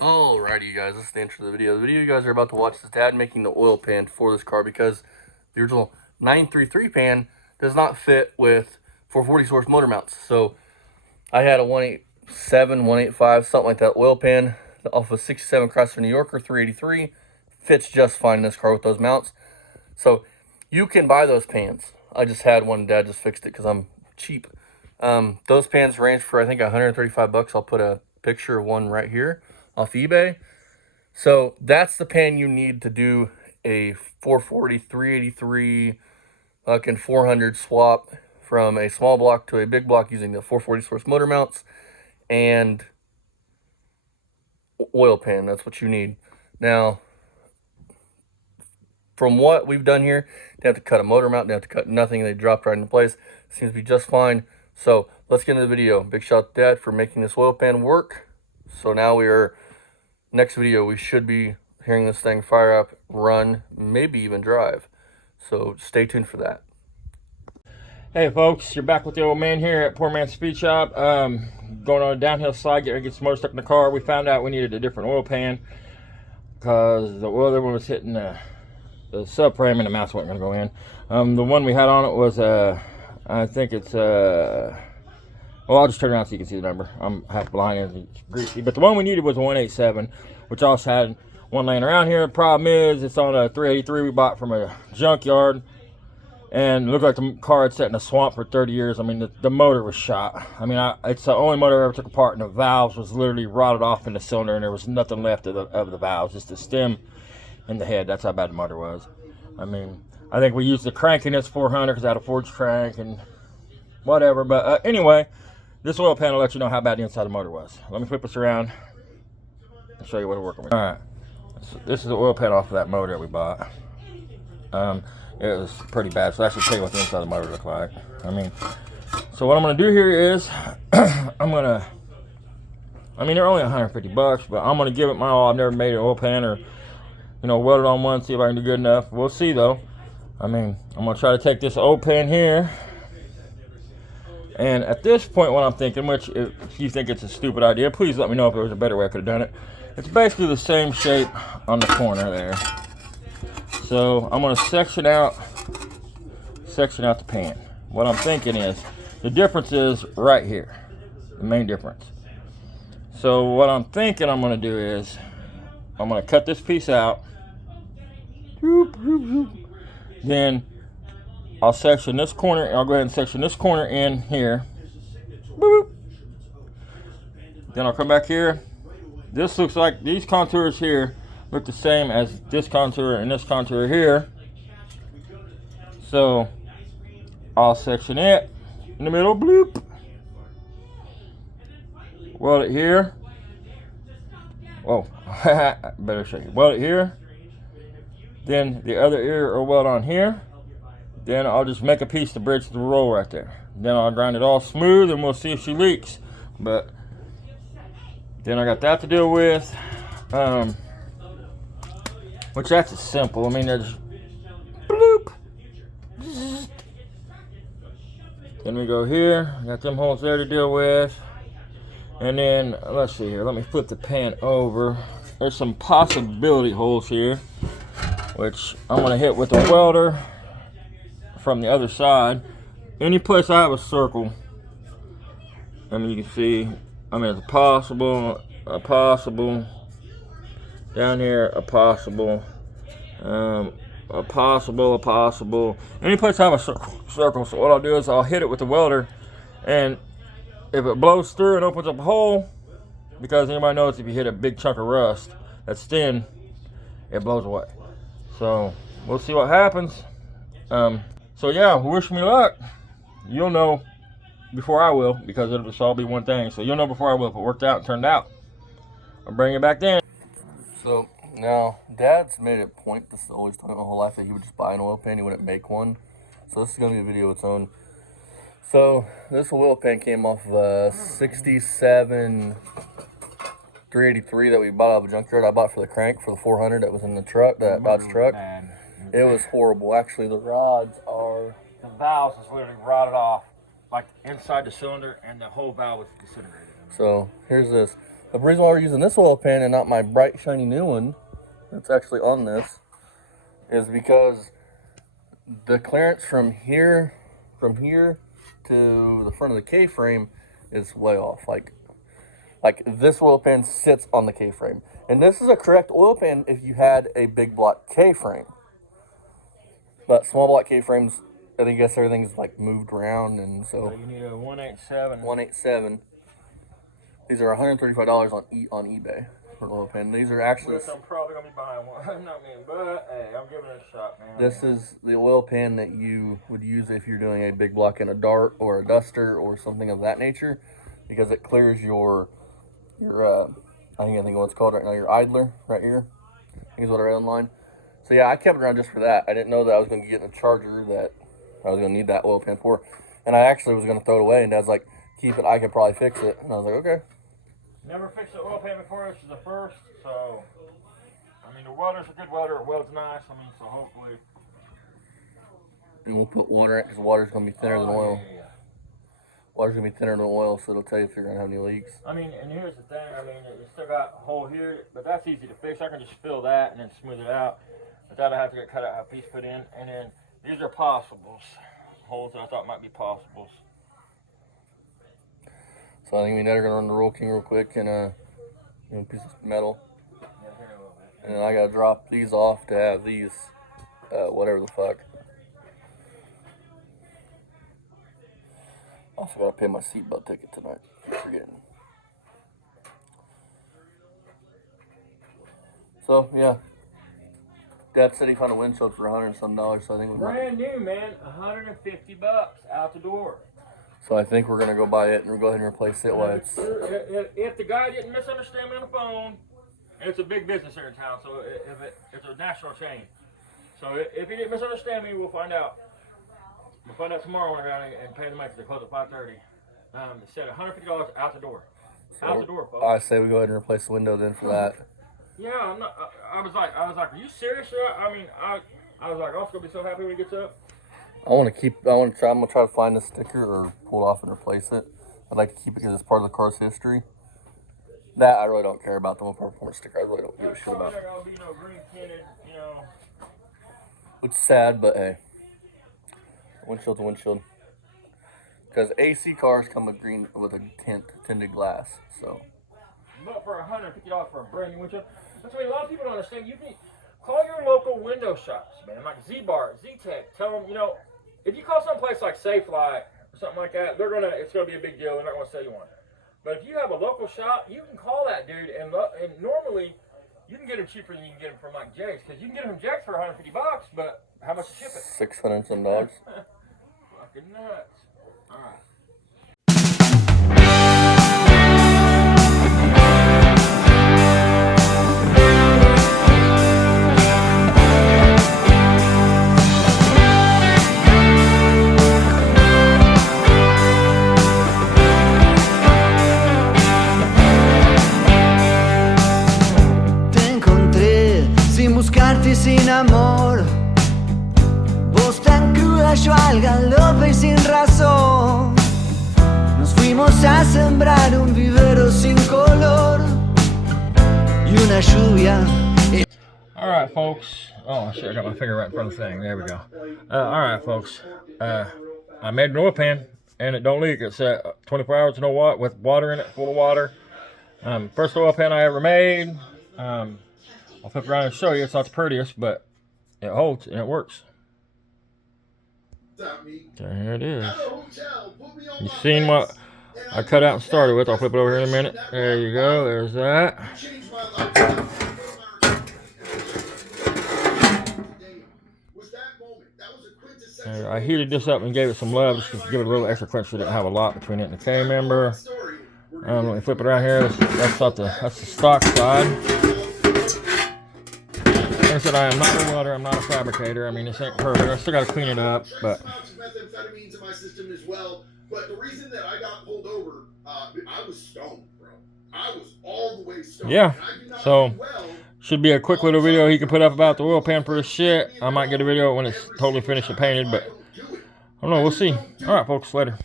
Alrighty, you guys, this is the intro to the video. The video you guys are about to watch is Dad making the oil pan for this car because the original 933 pan does not fit with 440 source motor mounts. So I had a 187, 185, something like that oil pan off of 67 Chrysler New Yorker 383. Fits just fine in this car with those mounts. So you can buy those pans. I just had one. Dad just fixed it because I'm cheap. Those pans range for, I think, 135 bucks. I'll put a picture of one right here off eBay. So that's the pan you need to do a 440, 383, and 400 swap from a small block to a big block using the 440 source motor mounts and oil pan. That's what you need. Now, from what we've done here, they have to cut a motor mount, they have to cut nothing, they dropped right into place. Seems to be just fine. So let's get into the video. Big shout out to Dad for making this oil pan work. So now next video, we should be hearing this thing fire up, run, maybe even drive. So stay tuned for that. Hey folks, you're back with the old man here at Poor Man's Speed Shop. Going on a downhill slide, getting some motor stuck in the car. We found out we needed a different oil pan because the other one was hitting the subframe and the mounts weren't going to go in. The one we had on it was, I think it's, well, I'll just turn around so you can see the number. I'm half blind and it's greasy. But the one we needed was a 187, which also had one laying around here. The problem is it's on a 383 we bought from a junkyard. And it looked like the car had sat in a swamp for 30 years. I mean, the motor was shot. I mean, it's the only motor I ever took apart, and the valves was literally rotted off in the cylinder, and there was nothing left of the valves, just the stem and the head. That's how bad the motor was. I mean, I think we used the crank in this 400 because I had a forged crank and whatever. But anyway, this oil pan will let you know how bad the inside of the motor was. Let me flip this around and show you what we're working with. All right, so this is the oil pan off of that motor that we bought. It was pretty bad, so I should tell you what the inside of the motor looked like. I mean, so what I'm going to do here is, they're only 150 bucks, but I'm going to give it my all. I've never made an oil pan or, weld it on one, see if I can do good enough. We'll see, though. I mean, I'm going to try to take this oil pan here, and at this point, what I'm thinking, which if you think it's a stupid idea, please let me know if there was a better way I could have done it. It's basically the same shape on the corner there. So I'm going to section out the pan. What I'm thinking is, the difference is right here, the main difference. So what I'm thinking I'm going to do is, I'm going to cut this piece out. Then I'll section this corner. I'll go ahead and section this corner in here. Then I'll come back here. This looks like these contours here look the same as this contour and this contour here. So I'll section it in the middle, bloop. Weld it here. Whoa, better show you. Weld it here. Then the other ear will weld on here. Then I'll just make a piece to bridge the roll right there. Then I'll grind it all smooth and we'll see if she leaks. But then I got that to deal with. Which that's simple. I mean, there's bloop. Then we go here. Got them holes there to deal with. And then, let's see here. Let me flip the pan over. There's some possibility holes here, which I'm going to hit with a welder from the other side. Any place I have a circle, I mean, you can see, I mean, it's a possible, down here, a possible. Any place I have a circle. So what I'll do is I'll hit it with the welder, and if it blows through and opens up a hole, because anybody knows if you hit a big chunk of rust that's thin, it blows away. So we'll see what happens. So yeah, wish me luck. You'll know before I will, because it'll just all be one thing. So you'll know before I will if it worked out and turned out. I'll bring it back then. So now Dad's made it a point, this is always done my whole life, that he would just buy an oil pan, he wouldn't make one. So this is going to be a video of its own. So this oil pan came off of a 67 383 that we bought out of a junkyard. I bought for the crank for the 400 that was in the truck, that Dodge truck. It was horrible. Actually, the valves is literally rotted off, like inside the cylinder, and the whole valve was disintegrated. So here's this. The reason why we're using this oil pan and not my bright, shiny new one that's actually on this is because the clearance from here to the front of the K-frame is way off. Like this oil pan sits on the K-frame. And this is a correct oil pan if you had a big block K-frame. But small block K-frames, I think everything's like moved around, and so you need a 187. 187. These are $135 on eBay for an oil pan. These are actually. Which I'm probably gonna be buying one. Not me, but hey, I'm giving it a shot, man. This is the oil pan that you would use if you're doing a big block in a dart or a duster or something of that nature, because it clears your I think what it's called right now, your idler right here. I think is what I read online. So yeah, I kept it around just for that. I didn't know that I was going to get in a charger that I was going to need that oil pan for. And I actually was going to throw it away, and Dad's like, keep it, I could probably fix it. And I was like, okay. Never fixed an oil pan before, this is the first, so, I mean, the welder's a good welder, it welds nice, I mean, so hopefully. And we'll put water in it, because water's going to be thinner than oil. Yeah. Water's going to be thinner than oil, so it'll tell you if you're going to have any leaks. I mean, and here's the thing, I mean, it's still got a hole here, but that's easy to fix. I can just fill that and then smooth it out. Without I have to get cut out, have a piece put in. And then these are possibles. Holes that I thought might be possibles. So I think me and Dad are going to run the Roll King real quick and a piece of metal. And then I got to drop these off to have these, whatever the fuck. Also got to pay my seatbelt ticket tonight. Keep forgetting. So, yeah. Dad said he found a windshield for $100 and some, so I think brand new, man, $150 out the door. So I think we're gonna go buy it and we'll go ahead and replace it. While it's if the guy didn't misunderstand me on the phone, and it's a big business here in town, so it's a national chain. So if he didn't misunderstand me, we'll find out. We'll find out tomorrow when I go down and pay the money. They close at 5:30. They said $150 out the door. So out the door, folks. I say we go ahead and replace the window then for that. Yeah, I'm not. I was like, are you serious? I mean, I was like, Oscar will be so happy when he gets up. I'm gonna try to find the sticker or pull it off and replace it. I'd like to keep it because it's part of the car's history. That I really don't care about, the mopar performance sticker. I really don't give a shit about. There's gonna be no green tinted, Which is sad, but hey, windshield's a windshield. Because AC cars come with a tinted glass, so. But for $150 for a brand new windshield, that's what a lot of people don't understand. You can call your local window shops, man, like Z-Bar, Z-Tech. Tell them, if you call someplace like Safelite or something like that, it's gonna be a big deal. They're not gonna sell you one. But if you have a local shop, you can call that dude, and normally you can get them cheaper than you can get them from like Jake's, because you can get them from Jake's for $150, but how much to ship it? $600 and some dollars. Fucking nuts. All right. Sin amor, vos tan cruda, yo al galope y sin razón. Nos fuimos a sembrar un vivero sin color y una lluvia. All right, folks. Oh shit! I got my finger right in front of the thing. There we go. All right, folks. I made an oil pan and it don't leak. It's 24 hours with water in it, full of water. First oil pan I ever made. I'll flip around and show you. It's not the prettiest, but it holds and it works. There it is. You've seen what I cut out and started with. I'll flip it over here in a minute. There you go. There's that. And I heated this up and gave it some love just to give it a little extra crunch. So it didn't have a lot between it and the K member. Let me flip it around here. That's the stock side. Like I said, I am not a welder, I'm not a fabricator. I mean, this ain't perfect. I still got to clean it up, but. Methamphetamines in my system as well. But the reason that I got pulled over, I was stoned, bro. I was all the way stoned. Yeah. So should be a quick little video he can put up about the oil pan for his shit. I might get a video when it's totally finished and painted, but I don't know. We'll see. All right, folks. Later.